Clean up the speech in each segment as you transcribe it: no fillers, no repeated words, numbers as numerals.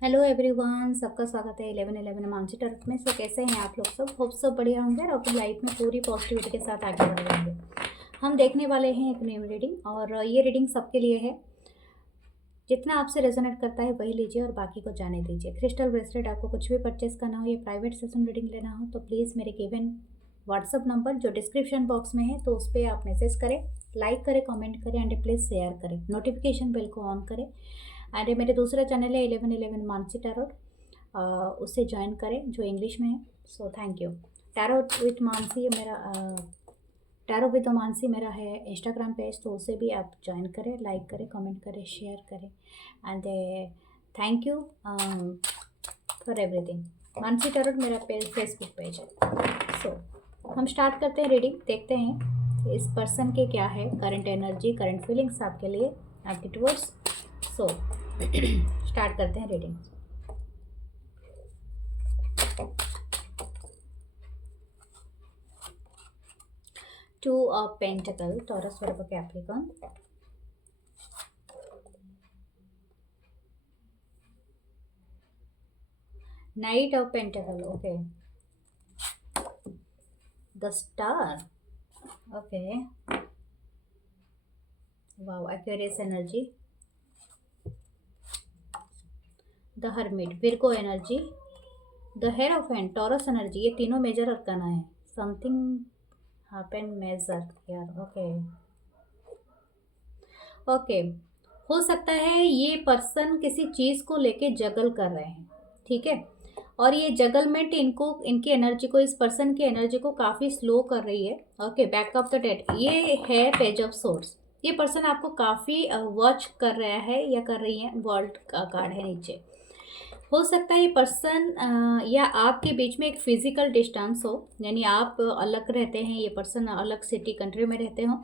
Hello everyone, सबका स्वागत है 11 मानसी टर्फ में। कैसे हैं आप लोग? सब होप सब बढ़िया होंगे और अपनी लाइफ में पूरी पॉजिटिविटी के साथ आगे बढ़ रहे होंगे। हम देखने वाले हैं एक न्यू रीडिंग और ये रीडिंग सबके लिए है। जितना आपसे रेजोनेट करता है वही लीजिए और बाकी को जाने दीजिए। क्रिस्टल ब्रेसलेट आपको कुछ भी परचेस करना हो या प्राइवेट सेशन रीडिंग लेना हो तो प्लीज़ मेरे गिवन व्हाट्सअप नंबर जो डिस्क्रिप्शन बॉक्स में है तो उस पर आप मैसेज करें, लाइक करें, कमेंट करें एंड प्लीज़ शेयर करें, नोटिफिकेशन बेल को ऑन करें। एंड मेरे दूसरा चैनल है 11 मानसी टैरोट, उससे ज्वाइन करें जो इंग्लिश में है। So thank you. Tarot with Mansi मेरा टैरो विद मानसी मेरा है इंस्टाग्राम पेज, तो उसे भी आप ज्वाइन करें, लाइक करें, कमेंट करें, शेयर करें and thank you for everything. Mansi tarot मेरा पेज फेसबुक पेज है। सो हम स्टार्ट करते हैं रीडिंग। देखते हैं इस पर्सन के क्या है करंट एनर्जी, करंट फीलिंग्स आपके लिए, आपके टूवर्ड्स। सो स्टार्ट करते हैं reading. Two of pentacle, taurus verb Capricorn. Night of pentacle, okay. The star, okay. Wow, Aquarius energy. The hermit, Virgo energy. The hierophant, taurus energy. ये तीनों major arcana है। Something happen major यार, okay okay. हो सकता है ये person किसी चीज़ को लेके जगल कर रहे हैं, ठीक है। और ये जगलमेंट इनको, इनकी एनर्जी को, इस पर्सन की एनर्जी को काफ़ी स्लो कर रही है। Okay, back of the dead, ये है पेज ऑफ सोर्स। ये पर्सन आपको काफ़ी वॉच कर रहा है या कर रही है। वर्ल्ड का कार्ड है नीचे। हो सकता है ये पर्सन या आपके बीच में एक फिजिकल डिस्टेंस हो, यानी आप अलग रहते हैं, ये पर्सन अलग सिटी कंट्री में रहते हो,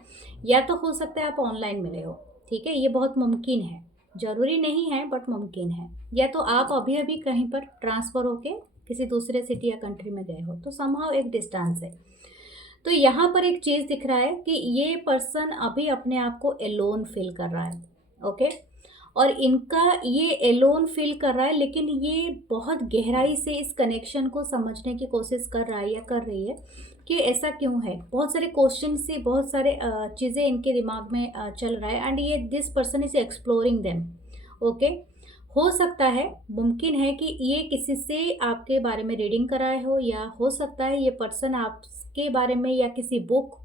या तो हो सकता है आप ऑनलाइन मिले हो, ठीक है। ये बहुत मुमकिन है, ज़रूरी नहीं है बट मुमकिन है। या तो आप अभी अभी कहीं पर ट्रांसफ़र होके किसी दूसरे सिटी या कंट्री में गए हो, तो समहाउ एक डिस्टेंस है। तो यहाँ पर एक चीज़ दिख रहा है कि ये पर्सन अभी अपने आप को एलोन फील कर रहा है, ओके। और इनका ये एलोन फील कर रहा है, लेकिन ये बहुत गहराई से इस कनेक्शन को समझने की कोशिश कर रहा है या कर रही है कि ऐसा क्यों है। बहुत सारे क्वेश्चन से, बहुत सारे चीज़ें इनके दिमाग में चल रहा है एंड ये this person is exploring them, okay. हो सकता है, मुमकिन है कि ये किसी से आपके बारे में रीडिंग कराए हो, या हो सकता है ये पर्सन आपके बारे में या किसी बुक,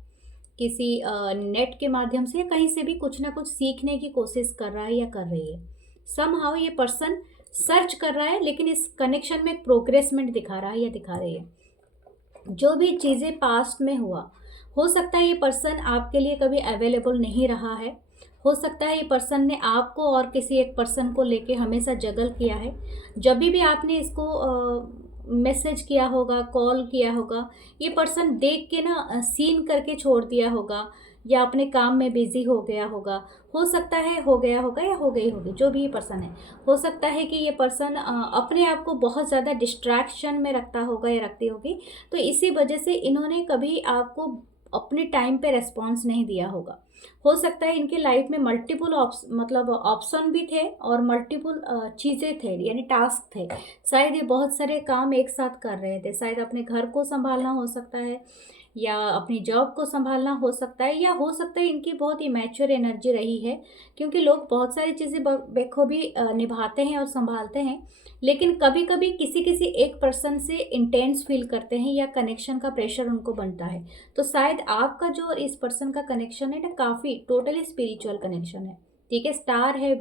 किसी नेट के माध्यम से या कहीं से भी कुछ ना कुछ सीखने की कोशिश कर रहा है या कर रही है। समहाउ ये पर्सन सर्च कर रहा है, लेकिन इस कनेक्शन में प्रोग्रेसमेंट दिखा रहा है या दिखा रही है। जो भी चीज़ें पास्ट में हुआ, हो सकता है ये पर्सन आपके लिए कभी अवेलेबल नहीं रहा है। हो सकता है ये पर्सन ने आपको और किसी एक पर्सन को लेके हमेशा जगल किया है। जब भी आपने इसको मैसेज किया होगा, कॉल किया होगा, ये पर्सन देख के ना सीन करके छोड़ दिया होगा, या अपने काम में बिजी हो गया होगा। हो सकता है हो गया होगा या हो गई होगी, जो भी ये पर्सन है। हो सकता है कि ये पर्सन अपने आप को बहुत ज़्यादा डिस्ट्रैक्शन में रखता होगा या रखती होगी, तो इसी वजह से इन्होंने कभी आपको अपने टाइम पे रेस्पॉन्स नहीं दिया होगा। हो सकता है इनके लाइफ में मल्टीपल मतलब ऑप्शन भी थे और मल्टीपल चीज़ें थे, यानी टास्क थे। शायद ये बहुत सारे काम एक साथ कर रहे थे। शायद अपने घर को संभालना हो सकता है, या अपनी जॉब को संभालना हो सकता है, या हो सकता है इनकी बहुत इमेच्योर एनर्जी रही है, क्योंकि लोग बहुत सारी चीज़ें बेखूबी निभाते हैं और संभालते हैं, लेकिन कभी कभी किसी किसी एक पर्सन से इंटेंस फील करते हैं या कनेक्शन का प्रेशर उनको बनता है। तो शायद आपका जो इस पर्सन का कनेक्शन है ना, काफ़ी टोटली स्पिरिचुअल कनेक्शन है, ठीक है। स्टार है,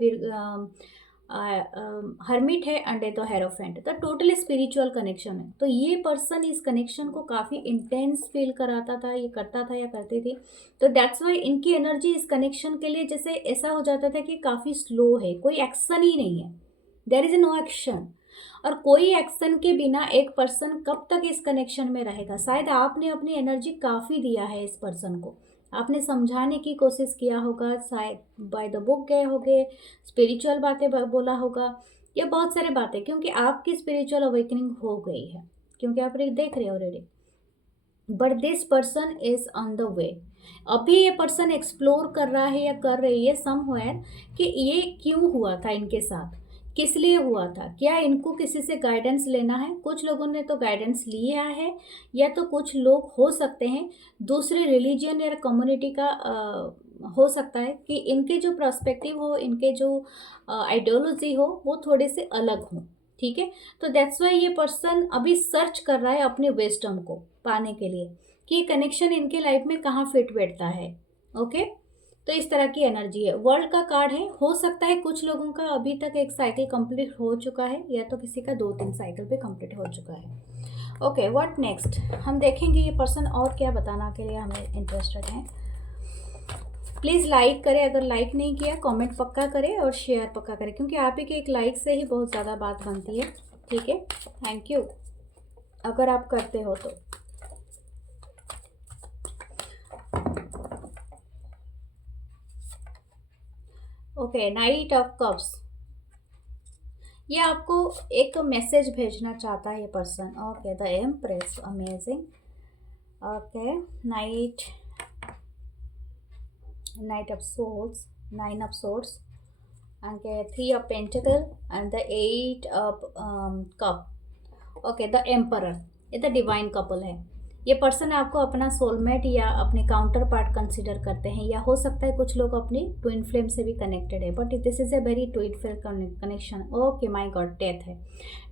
हर्मिट है, एंड तो हेरोफेंट, तो टोटली स्पिरिचुअल कनेक्शन है। तो ये पर्सन इस कनेक्शन को काफ़ी इंटेंस फील कराता था, ये करता था या करती थी। तो दैट्स वाई इनकी एनर्जी इस कनेक्शन के लिए जैसे ऐसा हो जाता था कि काफ़ी स्लो है, कोई एक्शन ही नहीं है, देयर इज़ नो एक्शन। और कोई एक्शन के बिना एक पर्सन कब तक इस कनेक्शन में रहेगा। शायद आपने अपनी एनर्जी काफ़ी दिया है इस पर्सन को, आपने समझाने की कोशिश किया होगा, शायद बाय द बुक गए होगे, स्पिरिचुअल बातें बोला होगा, या बहुत सारे बातें, क्योंकि आपकी स्पिरिचुअल अवेकनिंग हो गई है, क्योंकि आप देख रहे हो already. But this person is on the way. अभी ये पर्सन एक्सप्लोर कर रहा है या कर रही है समवेयर कि ये क्यों हुआ था इनके साथ, किस लिए हुआ था, क्या इनको किसी से गाइडेंस लेना है। कुछ लोगों ने तो गाइडेंस लिया है, या तो कुछ लोग हो सकते हैं दूसरे रिलीजन या कम्युनिटी का हो सकता है कि इनके जो पर्सपेक्टिव हो, इनके जो आइडियोलॉजी हो वो थोड़े से अलग हो। ठीक है, तो दैट्स वाई ये पर्सन अभी सर्च कर रहा है अपने विजडम को पाने के लिए कि कनेक्शन इनके लाइफ में कहाँ फिट बैठता है। ओके, तो इस तरह की एनर्जी है। वर्ल्ड का कार्ड है, हो सकता है कुछ लोगों का अभी तक एक साइकिल कंप्लीट हो चुका है, या तो किसी का 2-3 साइकिल पे कंप्लीट हो चुका है। ओके, व्हाट नेक्स्ट, हम देखेंगे ये पर्सन और क्या बताना के लिए हमें इंटरेस्टेड है। प्लीज़ लाइक करें, अगर लाइक नहीं किया कमेंट पक्का करें और शेयर पक्का करें, क्योंकि आप ही के एक लाइक से ही बहुत ज़्यादा बात बनती है। ठीक है, थैंक यू अगर आप करते हो तो। ओके, नाइट ऑफ कप्स, ये आपको एक मैसेज भेजना चाहता है ये person. Okay, the empress, amazing. Okay, night of swords, 9 of swords, okay, 3 of pentacle and the 8 of cup। Okay, the emperor, ये द डिवाइन कपल है। ये पर्सन आपको अपना सोलमेट या अपने काउंटर पार्ट कंसिडर करते हैं, या हो सकता है कुछ लोग अपनी ट्विन फ्लेम से भी कनेक्टेड है, but this is a very twin flame connection. Okay my God, death है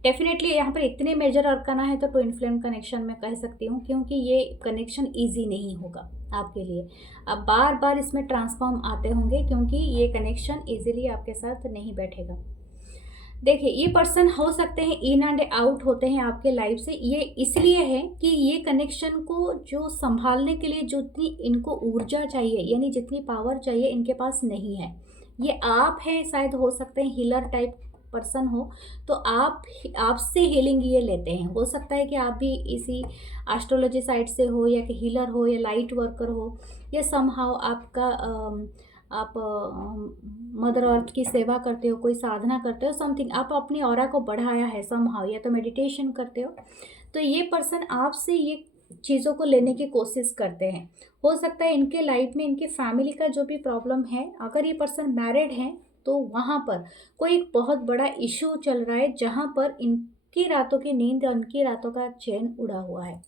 डेफिनेटली यहाँ पर। इतने मेजर अरकाना है तो ट्विन फ्लेम कनेक्शन में कह सकती हूँ, क्योंकि ये कनेक्शन ईजी नहीं होगा आपके लिए। अब बार बार इसमें ट्रांसफॉर्म आते होंगे, क्योंकि ये कनेक्शन ईजिली आपके साथ नहीं बैठेगा। देखिए, ये पर्सन हो सकते हैं इन एंड आउट होते हैं आपके लाइफ से। ये इसलिए है कि ये कनेक्शन को जो संभालने के लिए जितनी इनको ऊर्जा चाहिए, यानी जितनी पावर चाहिए, इनके पास नहीं है। ये आप हैं, शायद हो सकते हैं हीलर टाइप पर्सन हो, तो आपसे हीलिंग ये लेते हैं। हो सकता है कि आप भी इसी एस्ट्रोलॉजी साइड से हो, या कि हीलर हो, या लाइट वर्कर हो, या समहाउ आपका आप मदर अर्थ की सेवा करते हो, कोई साधना करते हो, समथिंग आप अपनी ऑरा को बढ़ाया है समहाउ, या तो मेडिटेशन करते हो। तो ये पर्सन आपसे ये चीज़ों को लेने की कोशिश करते हैं। हो सकता है इनके लाइफ में इनके फैमिली का जो भी प्रॉब्लम है, अगर ये पर्सन मैरिड हैं तो वहाँ पर कोई एक बहुत बड़ा इशू चल रहा है, जहाँ पर इनकी रातों की नींद और इनकी रातों का चैन उड़ा हुआ है।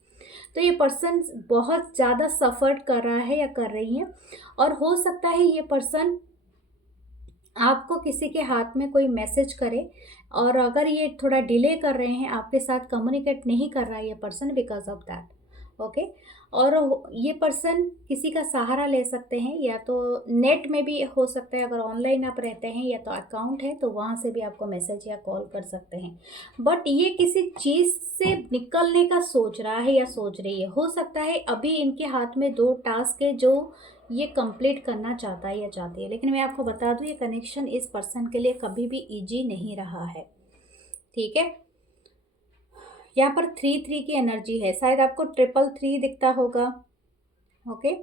तो ये पर्सन बहुत ज़्यादा सफ़र कर रहा है या कर रही है, और हो सकता है ये पर्सन आपको किसी के हाथ में कोई मैसेज करे, और अगर ये थोड़ा डिले कर रहे हैं, आपके साथ कम्युनिकेट नहीं कर रहा है ये person because of that. Okay, और ये पर्सन किसी का सहारा ले सकते हैं, या तो नेट में भी हो सकता है, अगर ऑनलाइन आप रहते हैं या तो अकाउंट है तो वहाँ से भी आपको मैसेज या कॉल कर सकते हैं। बट ये किसी चीज़ से निकलने का सोच रहा है या सोच रही है। हो सकता है अभी इनके हाथ में 2 टास्क है जो ये कंप्लीट करना चाहता है या चाहती है, लेकिन मैं आपको बता दूं ये कनेक्शन इस पर्सन के लिए कभी भी इजी नहीं रहा है। ठीक है, यहाँ पर 3-3 की एनर्जी है, शायद आपको 333 दिखता होगा। ओके,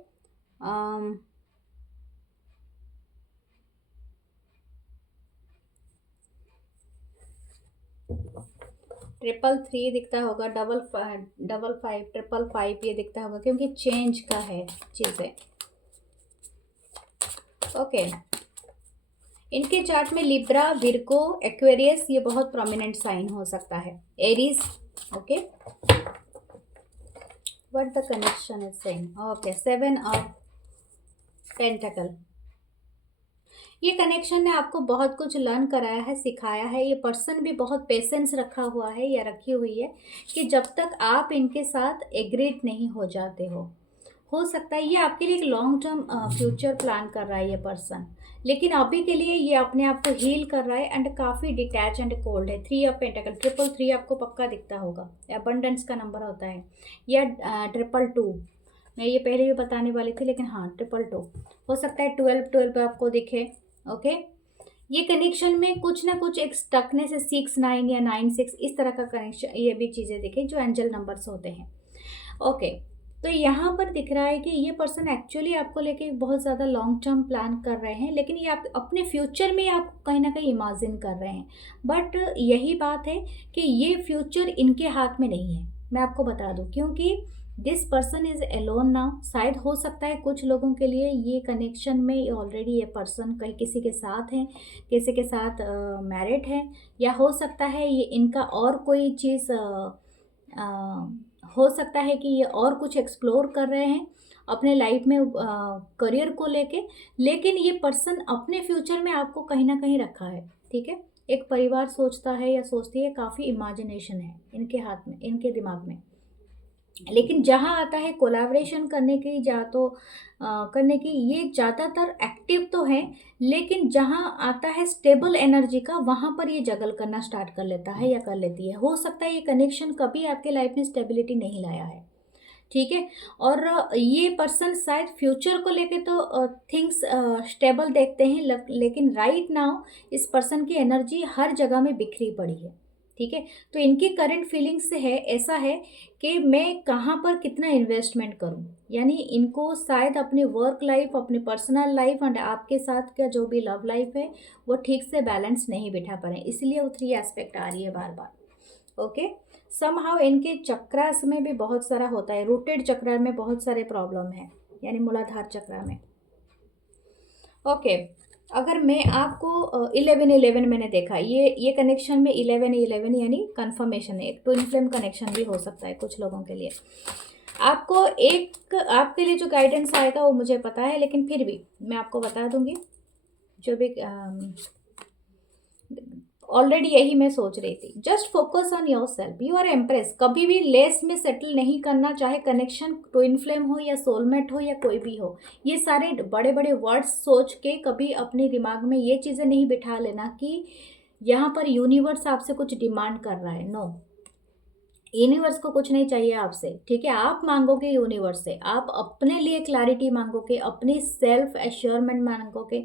333 दिखता होगा, 55, 555 ये दिखता होगा, क्योंकि चेंज का है चीज़ें। ओके, इनके चार्ट में लिब्रा, विर्गो, एक्वेरियस ये बहुत प्रोमिनेंट साइन हो सकता है, Aries. Okay, what the connection is saying. Okay, 7 of pentacle, ये कनेक्शन ने आपको बहुत कुछ लर्न कराया है, सिखाया है। ये पर्सन भी बहुत पेशेंस रखा हुआ है या रखी हुई है, कि जब तक आप इनके साथ एग्रीड नहीं हो जाते हो सकता है ये आपके लिए एक लॉन्ग टर्म फ्यूचर प्लान कर रहा है ये पर्सन, लेकिन अभी के लिए ये अपने आप को हील कर रहा है एंड काफ़ी डिटैच एंड कोल्ड है। 3 ऑफ पेंटाकल, 333 आपको पक्का दिखता होगा, अबंडेंस का नंबर होता है, या 222, मैं ये पहले भी बताने वाली थी, लेकिन हाँ 222 हो सकता है, 12 आपको दिखे। ओके, ये कनेक्शन में कुछ ना कुछ एक स्टकनेस है, 6-9 या 9-6 इस तरह का कनेक्शन, ये भी चीज़ें दिखे जो एंजल नंबर्स होते हैं। ओके, तो यहाँ पर दिख रहा है कि ये पर्सन एक्चुअली आपको लेके बहुत ज़्यादा लॉन्ग टर्म प्लान कर रहे हैं, लेकिन ये आप अपने फ्यूचर में आप कहीं ना कहीं इमेजिन कर रहे हैं। बट यही बात है कि ये फ्यूचर इनके हाथ में नहीं है, मैं आपको बता दूं, क्योंकि this person is alone now. शायद हो सकता है कुछ लोगों के लिए ये कनेक्शन में ऑलरेडी ये पर्सन कहीं किसी के साथ है, किसी के साथ मैरिड है, या हो सकता है ये इनका और कोई चीज़ हो सकता है कि ये और कुछ एक्सप्लोर कर रहे हैं अपने लाइफ में करियर को लेके, लेकिन ये पर्सन अपने फ्यूचर में आपको कहीं ना कहीं रखा है। ठीक है, एक परिवार सोचता है या सोचती है, काफ़ी इमेजिनेशन है इनके हाथ में, इनके दिमाग में। लेकिन जहाँ आता है कोलैबोरेशन करने की, करने की, ये ज़्यादातर एक्टिव तो है, लेकिन जहाँ आता है स्टेबल एनर्जी का, वहाँ पर ये जगल करना स्टार्ट कर लेता है या कर लेती है। हो सकता है ये कनेक्शन कभी आपके लाइफ में स्टेबिलिटी नहीं लाया है। ठीक है, और ये पर्सन शायद फ्यूचर को लेके तो थिंग्स स्टेबल देखते हैं, लेकिन राइट नाउ इस पर्सन की एनर्जी हर जगह में बिखरी पड़ी है। ठीक है, तो इनकी करंट फीलिंग्स से है, ऐसा है कि मैं कहाँ पर कितना इन्वेस्टमेंट करूँ, यानी इनको शायद अपनी वर्क लाइफ, अपनी पर्सनल लाइफ एंड आपके साथ का जो भी लव लाइफ है वो ठीक से बैलेंस नहीं बिठा पा रहे हैं, इसलिए वो 3 एस्पेक्ट आ रही है बार बार। ओके, समहाउ इनके चक्रास में भी बहुत सारा होता है, रूटेड चक्र में बहुत सारे प्रॉब्लम है, यानी मूलाधार चक्र में। ओके, अगर मैं आपको 11-11 मैंने देखा, ये कनेक्शन में 11-11 यानी कन्फर्मेशन है, एक ट्विन फ्लेम कनेक्शन भी हो सकता है कुछ लोगों के लिए। आपको एक, आपके लिए जो गाइडेंस आएगा वो मुझे पता है, लेकिन फिर भी मैं आपको बता दूंगी जो भी ऑलरेडी यही मैं सोच रही थी। Just focus on yourself, you are empress. कभी भी लेस में सेटल नहीं करना, चाहे कनेक्शन ट्विन फ्लेम हो या सोलमेट हो या कोई भी हो। ये सारे बड़े बड़े वर्ड्स सोच के कभी अपने दिमाग में ये चीज़ें नहीं बिठा लेना कि यहाँ पर यूनिवर्स आपसे कुछ डिमांड कर रहा है। नो, यूनिवर्स को कुछ नहीं चाहिए आपसे। ठीक है, आप मांगोगे यूनिवर्स से, आप अपने लिए क्लैरिटी मांगोगे, अपनी सेल्फ एश्योरमेंट मांगोगे,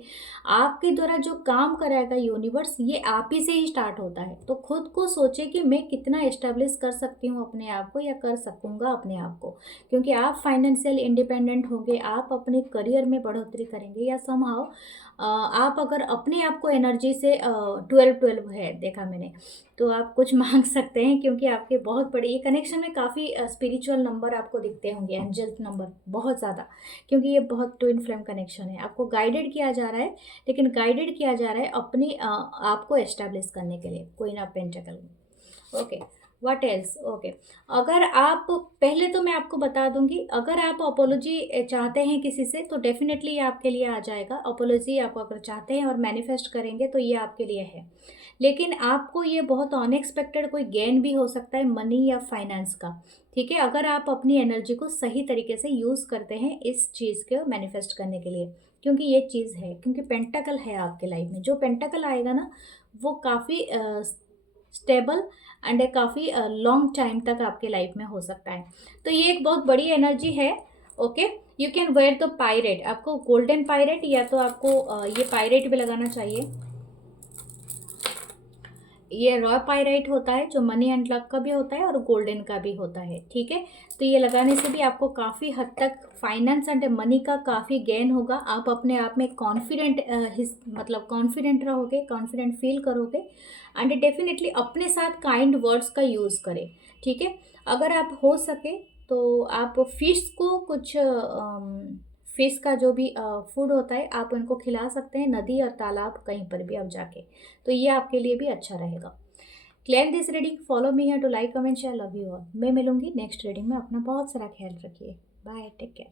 आपके द्वारा जो काम कराएगा यूनिवर्स, ये आप ही से ही स्टार्ट होता है। तो खुद को सोचे कि मैं कितना एस्टेब्लिश कर सकती हूँ अपने आप को, या कर सकूँगा अपने आप को, क्योंकि आप फाइनेंशियल इंडिपेंडेंट होंगे, आप अपने करियर में बढ़ोतरी करेंगे, या समहाउ आप अगर अपने आप को एनर्जी से 12-12 है देखा मैंने, तो आप कुछ मांग सकते हैं, क्योंकि आपके बहुत बड़े ये कनेक्शन में काफ़ी स्पिरिचुअल नंबर आपको दिखते होंगे, एंजल नंबर बहुत ज़्यादा, क्योंकि ये बहुत ट्विन फ्लेम कनेक्शन है। आपको गाइडेड किया जा रहा है, लेकिन गाइडेड किया जा रहा है अपनी आपको एस्टेब्लिश करने के लिए, queen of pentacle. Okay, what else. Okay, अगर आप, पहले तो मैं आपको बता दूंगी, अगर आप अपोलॉजी चाहते हैं किसी से तो डेफिनेटली ये आपके लिए आ जाएगा। अपोलॉजी आप अगर चाहते हैं और मैनिफेस्ट करेंगे तो ये आपके लिए है, लेकिन आपको ये बहुत अनएक्सपेक्टेड कोई गेन भी हो सकता है, मनी या फाइनेंस का। ठीक है, अगर आप अपनी एनर्जी को सही तरीके से यूज़ करते हैं इस चीज़ को मैनिफेस्ट करने के लिए, क्योंकि ये चीज़ है, क्योंकि पेंटाकल है आपके लाइफ में। जो पेंटाकल आएगा ना, वो काफ़ी स्टेबल एंड काफ़ी लॉन्ग टाइम तक आपके लाइफ में हो सकता है। तो ये एक बहुत बड़ी एनर्जी है। Okay, you can wear the pirate, आपको गोल्डन पायरेट या तो आपको ये पायरेट भी लगाना चाहिए। ये रॉ पायराइट होता है जो मनी एंड लक का भी होता है और गोल्डन का भी होता है। ठीक है, तो ये लगाने से भी आपको काफ़ी हद तक फाइनेंस एंड मनी का काफ़ी गेन होगा। आप अपने आप में कॉन्फिडेंट मतलब कॉन्फिडेंट रहोगे, कॉन्फिडेंट फील करोगे, एंड डेफिनेटली अपने साथ काइंड वर्ड्स का यूज़ करें। ठीक है, अगर आप हो सके तो आप फिश को कुछ फिश का जो भी फूड होता है आप उनको खिला सकते हैं, नदी और तालाब कहीं पर भी आप जाके, तो ये आपके लिए भी अच्छा रहेगा। Clear this reading, follow me है to like comment share, love you all. मैं मिलूंगी नेक्स्ट रीडिंग में, अपना बहुत सारा ख्याल रखिए, बाय, टेक केयर।